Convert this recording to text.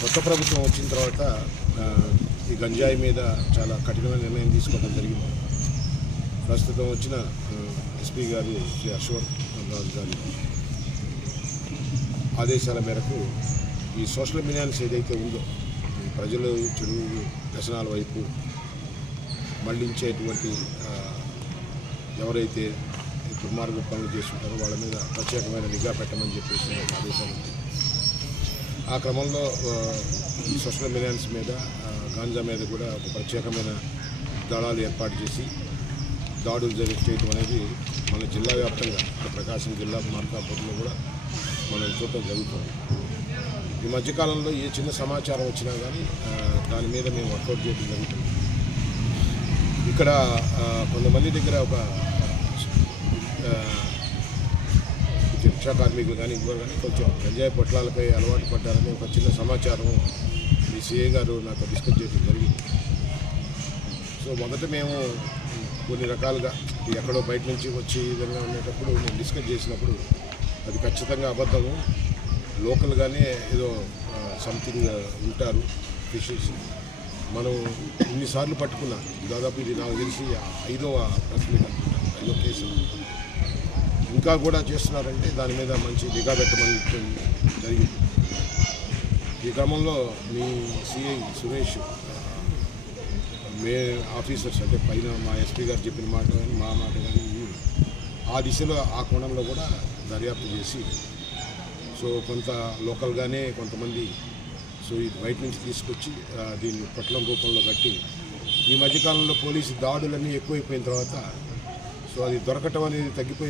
కొత్త ప్రభుత్వం వచ్చిన తర్వాత ఈ గంజాయి మీద చాలా కఠినమైన నిర్ణయం తీసుకోవడం జరిగింది. ప్రస్తుతం వచ్చిన ఎస్పీ గారి శ్రీ అశోక్ రాజు గారి ఆదేశాల మేరకు ఈ సోషల్ మీడియాన్స్ ఏదైతే ఉందో ప్రజలు చెడు వ్యసనాల వైపు మళ్లించేటువంటి ఎవరైతే దుర్మార్గ పనులు చేస్తుంటారో వాళ్ళ మీద ప్రత్యేకమైన నిఘా పెట్టమని చెప్పేసి ఆదేశాలు ఉంది. ఆ క్రమంలో ఈ సోషల్ మీడియాన్స్ మీద గాంజా మీద కూడా ఒక ప్రత్యేకమైన దళాలు ఏర్పాటు చేసి దాడులు చేయడం అనేది మన జిల్లా వ్యాప్తంగా ప్రకాశం జిల్లా మార్కాపూర్లో కూడా మనం చూడటం జరుగుతుంది. ఈ మధ్యకాలంలో ఏ చిన్న సమాచారం వచ్చినా కానీ దాని మీద మేము వర్కౌట్ చేయడం జరుగుతుంది. ఇక్కడ కొంతమంది దగ్గర ఒక రిక్షా కార్మికులు కానీ ఇంకోరు కానీ కొంచెం గంజాయి పొట్లాలపై అలవాటు పడ్డారని ఒక చిన్న సమాచారం మీ సిఐ గారు నాకు డిస్కస్ చేయడం జరిగింది. సో మొదట మేము కొన్ని రకాలుగా ఎక్కడో బయట నుంచి వచ్చి ఈ విధంగా ఉండేటప్పుడు మేము డిస్కస్ చేసినప్పుడు అది ఖచ్చితంగా అబద్ధము, లోకల్గానే ఏదో సంథింగ్ ఉంటారు ఫిషెస్. మనం ఇన్నిసార్లు పట్టుకున్నా, దాదాపు ఇది నాకు తెలిసి 5వ ప్రెస్ మీట్ అనుకుంటాను, 5వ కేసు ఇంకా కూడా చేస్తున్నారంటే దాని మీద మంచి నిఘా పెట్టమని జరిగింది. ఈ క్రమంలో మీ సిఐ సురేష్ ఆఫీసర్స్ అంటే పైన మా ఎస్పీ గారు చెప్పిన మాట కానీ మా మాట కానీ ఆ దిశలో ఆ కోణంలో కూడా దర్యాప్తు చేసి సో కొంత లోకల్గానే కొంతమంది సో ఇది బయట నుంచి తీసుకొచ్చి దీన్ని పొట్లం రూపంలో కట్టి ఈ మధ్యకాలంలో పోలీసు దాడులన్నీ ఎక్కువైపోయిన తర్వాత సో అది దొరకటం అనేది తగ్గిపోయింది.